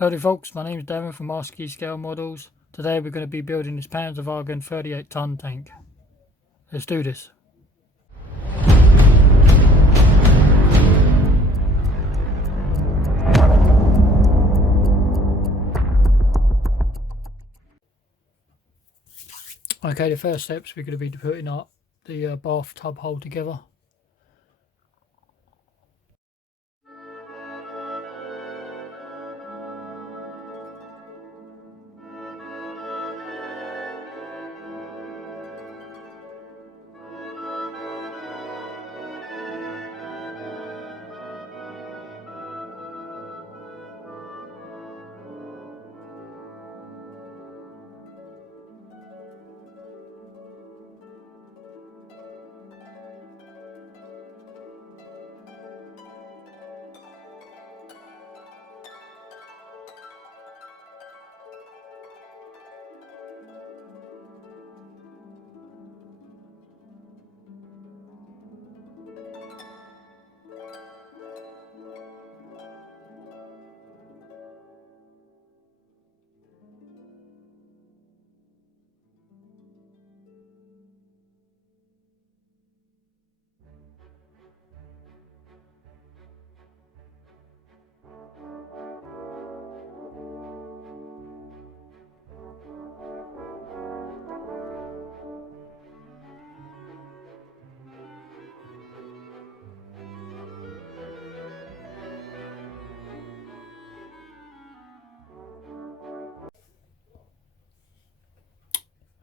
Howdy folks, my name is Darren from Master Scale Models. Today we're going to be building this Pz.kpfw 38 tank. Let's do this. Okay, the first steps we're going to be putting up the bathtub hole together.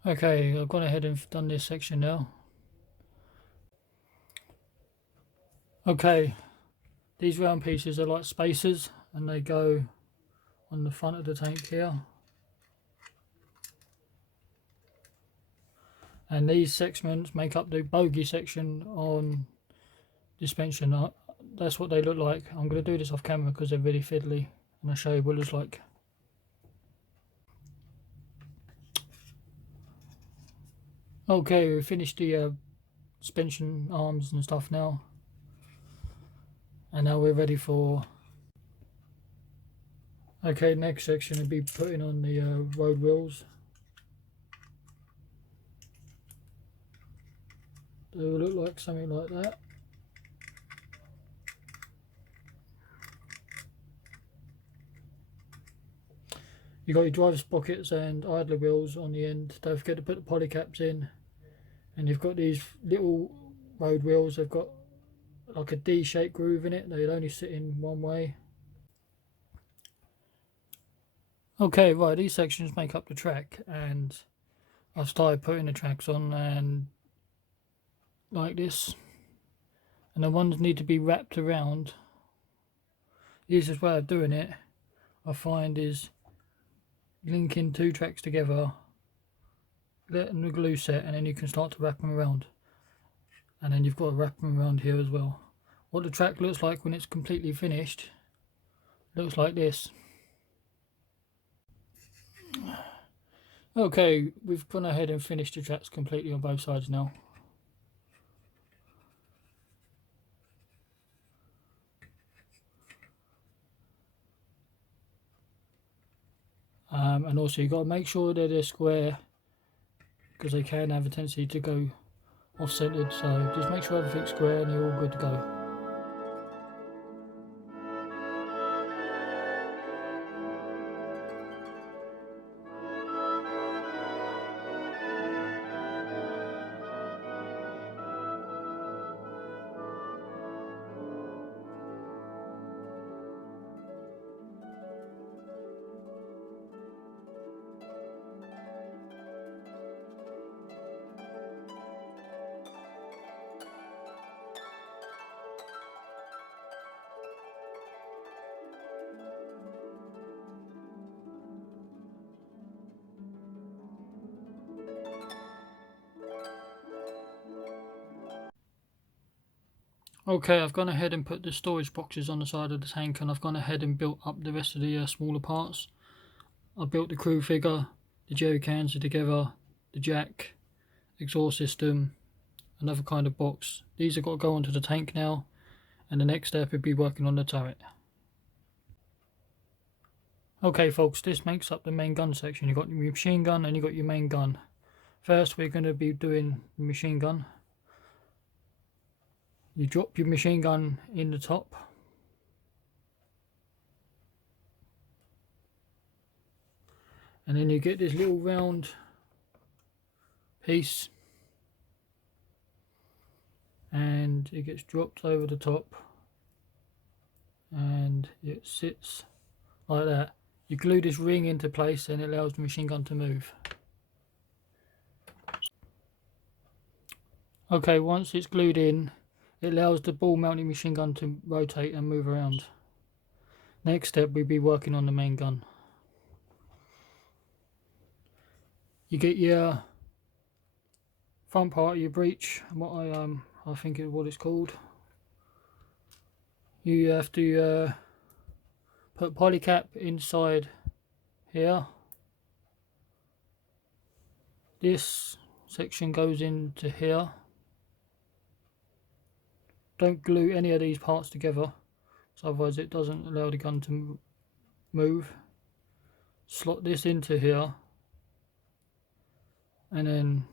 Okay, I've gone ahead and done this section now. Okay, these round pieces are like spacers and they go on the front of the tank here. And these segments make up the bogey section on suspension. That's what they look like. I'm going to do this off camera because they're really fiddly and I'll show you what it looks like. Okay, we finished the suspension arms and stuff now. And now we're ready for... Okay, next section will be putting on the road wheels. They will look like something like that. You got your driver sprockets and idler wheels on the end. Don't forget to put the poly caps in. And you've got these little road wheels. They've got like a D-shaped groove in it. They'll only sit in one way. Okay, right, these sections make up the track, and I've started putting the tracks on and like this. And the ones need to be wrapped around. The easiest way of doing it, I find, is linking two tracks together, letting the glue set, and then you can start to wrap them around. And then you've got to wrap them around here as well. What the track looks like when it's completely finished looks like this. Okay, we've gone ahead and finished the tracks completely on both sides now. And also you've got to make sure that they're square, because they can have a tendency to go off-centered, so just make sure everything's square and you're all good to go. Okay, I've gone ahead and put the storage boxes on the side of the tank, and I've gone ahead and built up the rest of the smaller parts. I built the crew figure, the jerry cans together, the jack, exhaust system, another kind of box. These have got to go onto the tank now, and the next step would be working on the turret. Okay folks, this makes up the main gun section. You've got your machine gun and you've got your main gun. First we're going to be doing the machine gun. You drop your machine gun in the top. And then you get this little round piece. And it gets dropped over the top. And it sits like that. You glue this ring into place and it allows the machine gun to move. Okay, once it's glued in, it allows the ball mounting machine gun to rotate and move around. Next step, we'll be working on the main gun. You get your front part of your breech, what I think is what it's called. You have to put polycap inside here. This section goes into here. Don't glue any of these parts together, so otherwise it doesn't allow the gun to move. Slot this into here, and then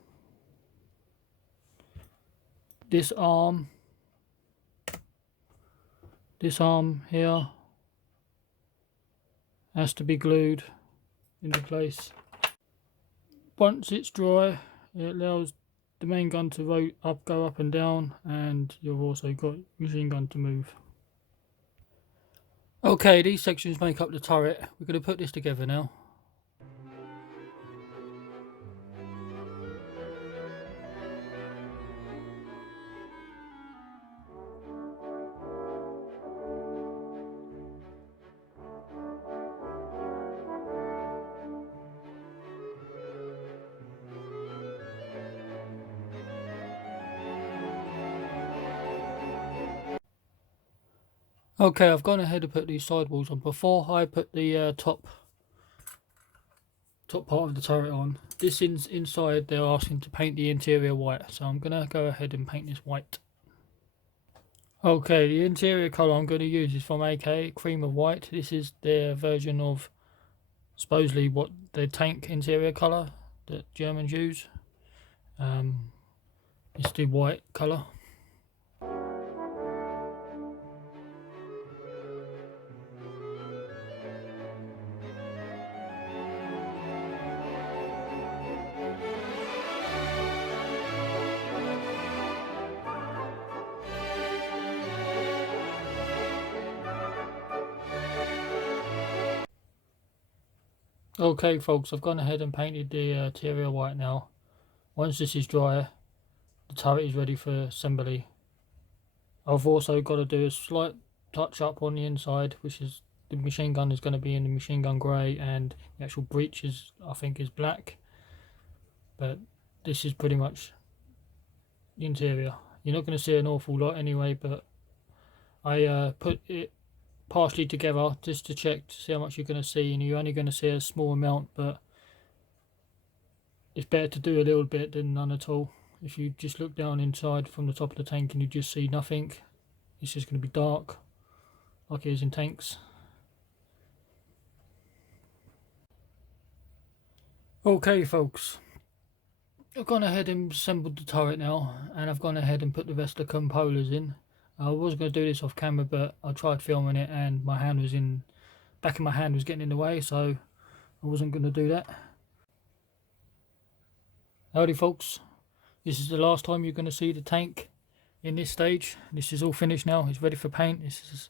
this arm here has to be glued into place. Once it's dry, it allows the main gun to go up and down, and you've also got machine gun to move. Okay, these sections make up the turret. We're going to put this together now. Okay, I've gone ahead and put these sidewalls on. Before I put the top part of the turret on, this inside they're asking to paint the interior white, so I'm going to go ahead and paint this white. Okay, the interior colour I'm going to use is from AK, Cream of White. This is their version of supposedly what the tank interior colour that Germans use. It's the white colour. Okay folks, I've gone ahead and painted the interior white now. Once this is dry, the turret is ready for assembly. I've also got to do a slight touch up on the inside, which is the machine gun is going to be in the machine gun grey, and the actual breech is, I think, is black. But this is pretty much the interior. You're not going to see an awful lot anyway, but I put it partially together just to check to see how much you're going to see, and you're only going to see a small amount, but it's better to do a little bit than none at all. If you just look down inside from the top of the tank and you just see nothing, it's just going to be dark like it is in tanks. Okay folks, I've gone ahead and assembled the turret now, and I've gone ahead and put the rest of the components in. I was going to do this off camera, but I tried filming it and my hand was back of my hand was getting in the way, so I wasn't going to do that. Howdy folks, this is the last time you're going to see the tank in this stage. This is all finished now, it's ready for paint. This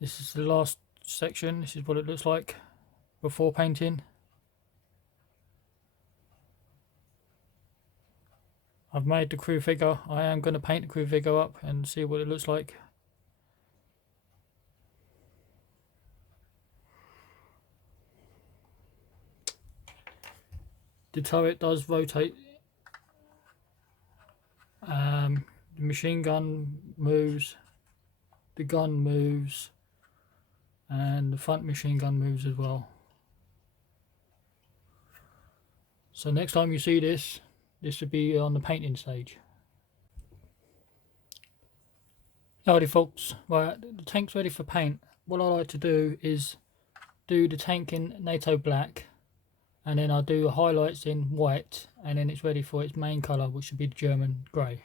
is the last section. This is what it looks like before painting. I've made the crew figure. I am going to paint the crew figure up and see what it looks like. The turret does rotate. The machine gun moves, the gun moves, and the front machine gun moves as well. So next time you see this would be on the painting stage. Howdy folks, right, the tank's ready for paint. What I like to do is do the tank in NATO black, and then I'll do highlights in white, and then it's ready for its main colour, which should be the German grey.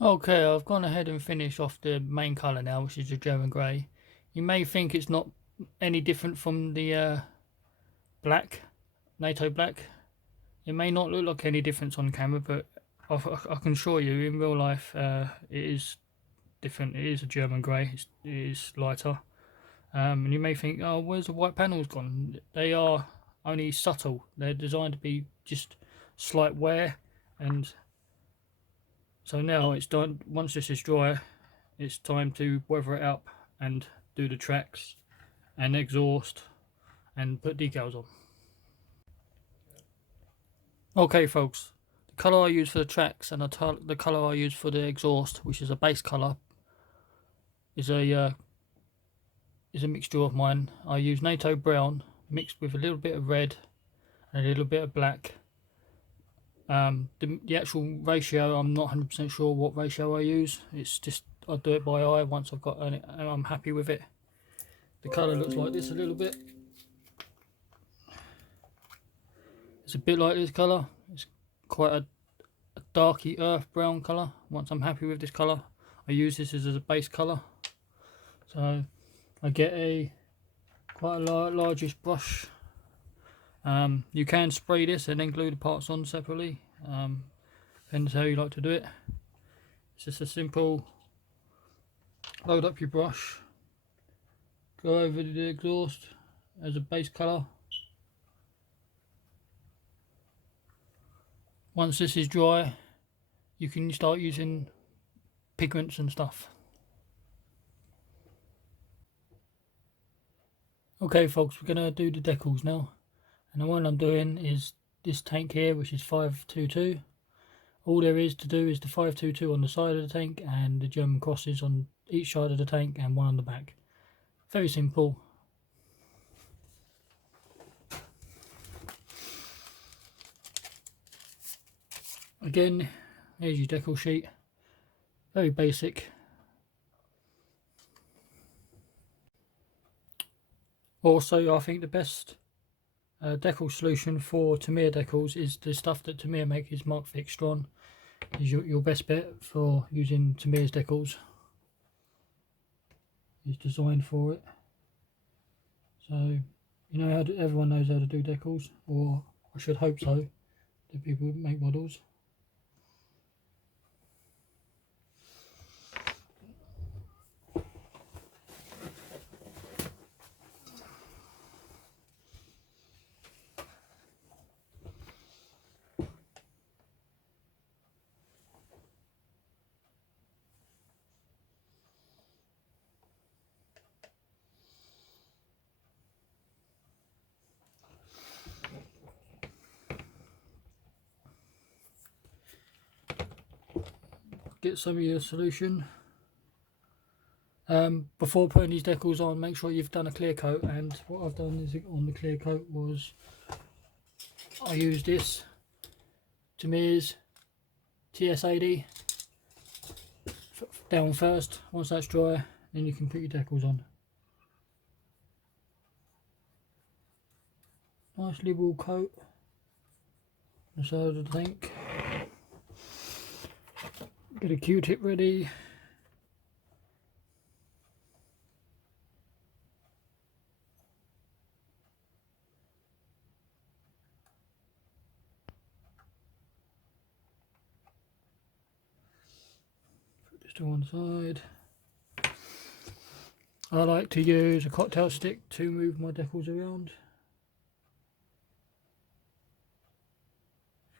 Okay, I've gone ahead and finished off the main colour now, which is the German grey. You may think it's not any different from the black, NATO black. It may not look like any difference on camera, but I can assure you in real life it is different. It is a German grey, it is lighter. And you may think, oh, where's the white panels gone? They are only subtle. They're designed to be just slight wear, and so now it's done. Once this is dry, it's time to weather it up and do the tracks and exhaust and put decals on. Okay folks, the colour I use for the tracks and the colour I use for the exhaust, which is a base colour, is a mixture of mine. I use NATO brown mixed with a little bit of red and a little bit of black. The actual ratio, I'm not 100% sure what ratio I use. It's just I do it by eye once I've got it and I'm happy with it. The colour looks like this a little bit. It's a bit like this colour. It's quite a darky earth brown colour. Once I'm happy with this colour, I use this as a base colour. So I get quite a largish brush. You can spray this and then glue the parts on separately. Depends how you like to do it. It's just a simple load up your brush, go over the exhaust as a base colour. Once this is dry, you can start using pigments and stuff. Okay folks, we're going to do the decals now, and the one I'm doing is this tank here, which is 522. All there is to do is the 522 on the side of the tank and the German crosses on each side of the tank and one on the back. Very simple. Again, here's your decal sheet. Very basic. Also, I think the best decal solution for Tamiya decals is the stuff that Tamiya make, is Mark Fixtron. Is your best bet for using Tamiya's decals. It's designed for it. So you know everyone knows how to do decals, or I should hope so. The people who make models. Get some of your solution. Before putting these decals on, make sure you've done a clear coat, and what I've done is on the clear coat was I used this Tamiya's TS80 down first. Once that's dry, then you can put your decals on. Nice liberal coat on the side of the tank. Get a Q-tip ready. Put this to one side. I like to use a cocktail stick to move my decals around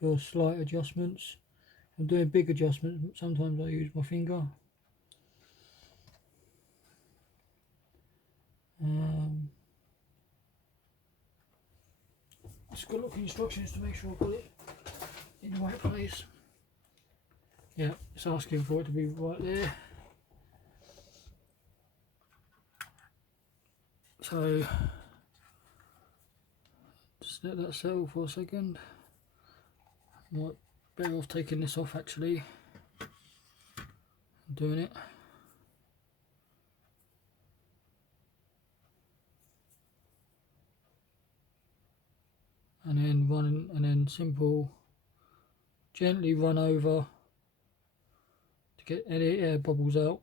for slight adjustments. I'm doing big adjustments, but sometimes I use my finger. Just got to look at instructions to make sure I've got it in the right place. Yeah, it's asking for it to be right there. So just let that settle for a second. Might better off taking this off actually. I'm doing it. And then running, and then simple, gently run over to get any air bubbles out.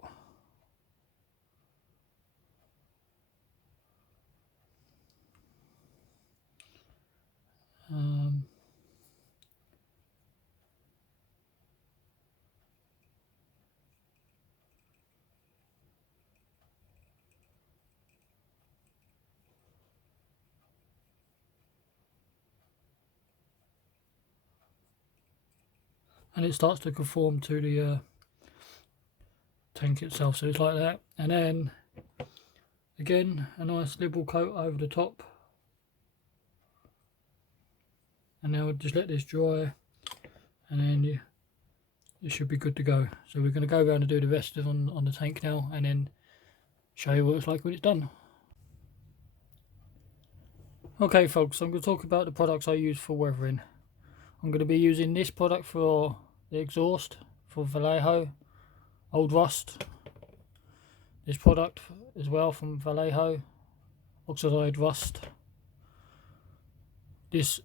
And it starts to conform to the tank itself, so it's like that. And then again a nice liberal coat over the top, and now we'll just let this dry, and then it should be good to go. So we're going to go around and do the rest of on the tank now, and then show you what it's like when it's done. Okay folks, I'm going to talk about the products I use for weathering. I'm going to be using this product for the exhaust for Vallejo, Old Rust. This product as well from Vallejo, Oxidized Rust. This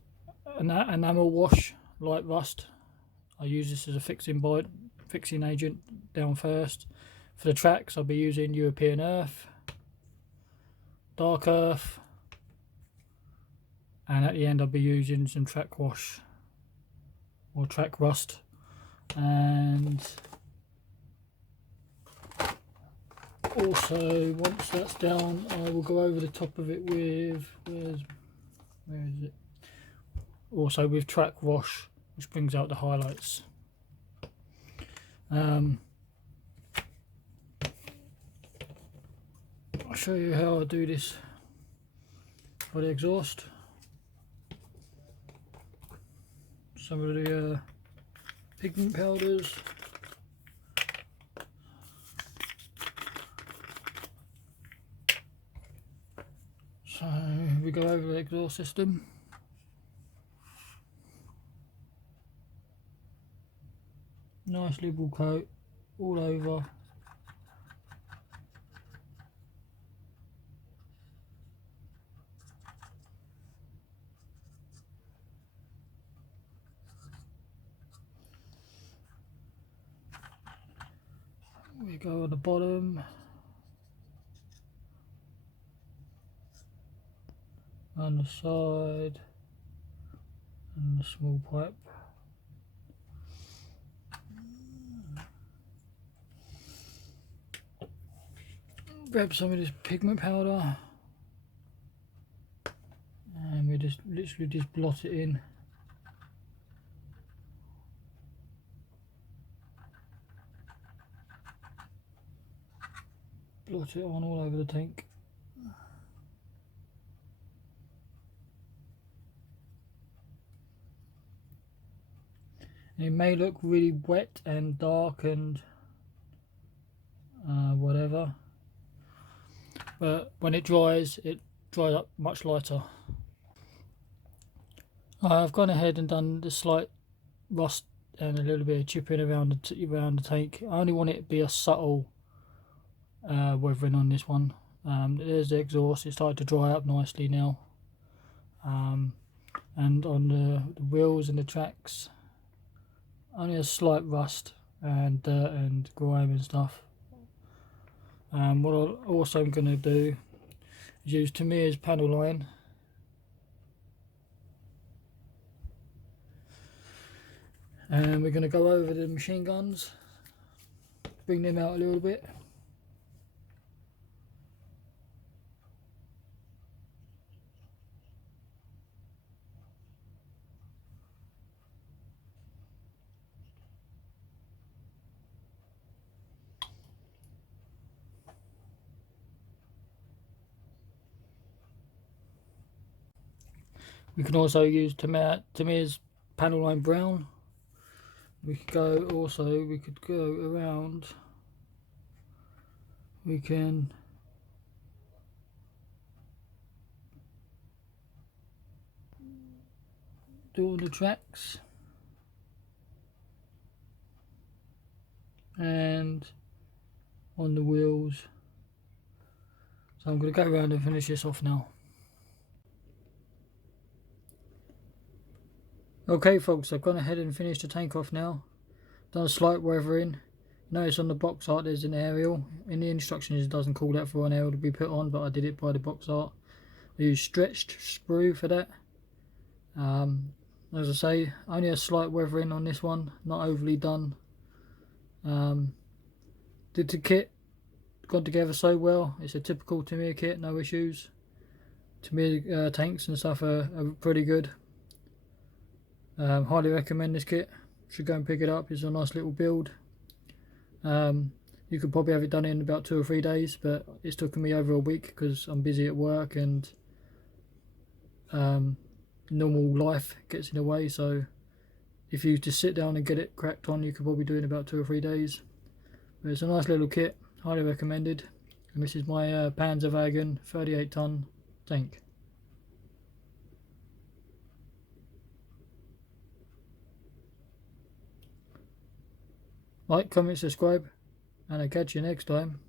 enamel wash, light rust. I use this as a fixing agent down first. For the tracks I'll be using European Earth, Dark Earth, and at the end I'll be using some track wash or track rust. And also once that's down I will go over the top of it with, where is it? Also with track wash, which brings out the highlights. I'll show you how I do this for the exhaust. Some of the pigment powders. So we go over the exhaust system. Nice liberal coat all over. We go on the bottom, on the side, and the small pipe. Grab some of this pigment powder, and we just literally just blot it in. Blot it on all over the tank. And it may look really wet and dark and whatever, but when it dries up much lighter. I've gone ahead and done the slight rust and a little bit of chipping around the tank. I only want it to be a subtle weathering on this one. There's the exhaust, it's started to dry up nicely now. And on the wheels and the tracks, only a slight rust and dirt and grime and stuff. What I also am going to do is use Tamiya's panel line. And we're going to go over the machine guns, bring them out a little bit. We can also use Tamiya's panel line brown. We could go around. We can do all the tracks and on the wheels. So I'm going to go around and finish this off now. Okay folks, I've gone ahead and finished the tank off now. Done a slight weathering. Notice on the box art there's an aerial. In the instructions it doesn't call that for an aerial to be put on, but I did it by the box art. I used stretched sprue for that. As I say, only a slight weathering on this one, not overly done. Did the kit gone together so well. It's a typical Tamiya kit, no issues. Tamiya tanks and stuff are pretty good. Highly recommend this kit. Should go and pick it up. It's a nice little build. You could probably have it done in about 2 or 3 days, but it's taken me over a week because I'm busy at work and normal life gets in the way. So if you just sit down and get it cracked on, you could probably do it in about 2 or 3 days. But it's a nice little kit, highly recommended. And this is my Pz.kpfw.38t 38-ton tank. Like, comment, subscribe, and I'll catch you next time.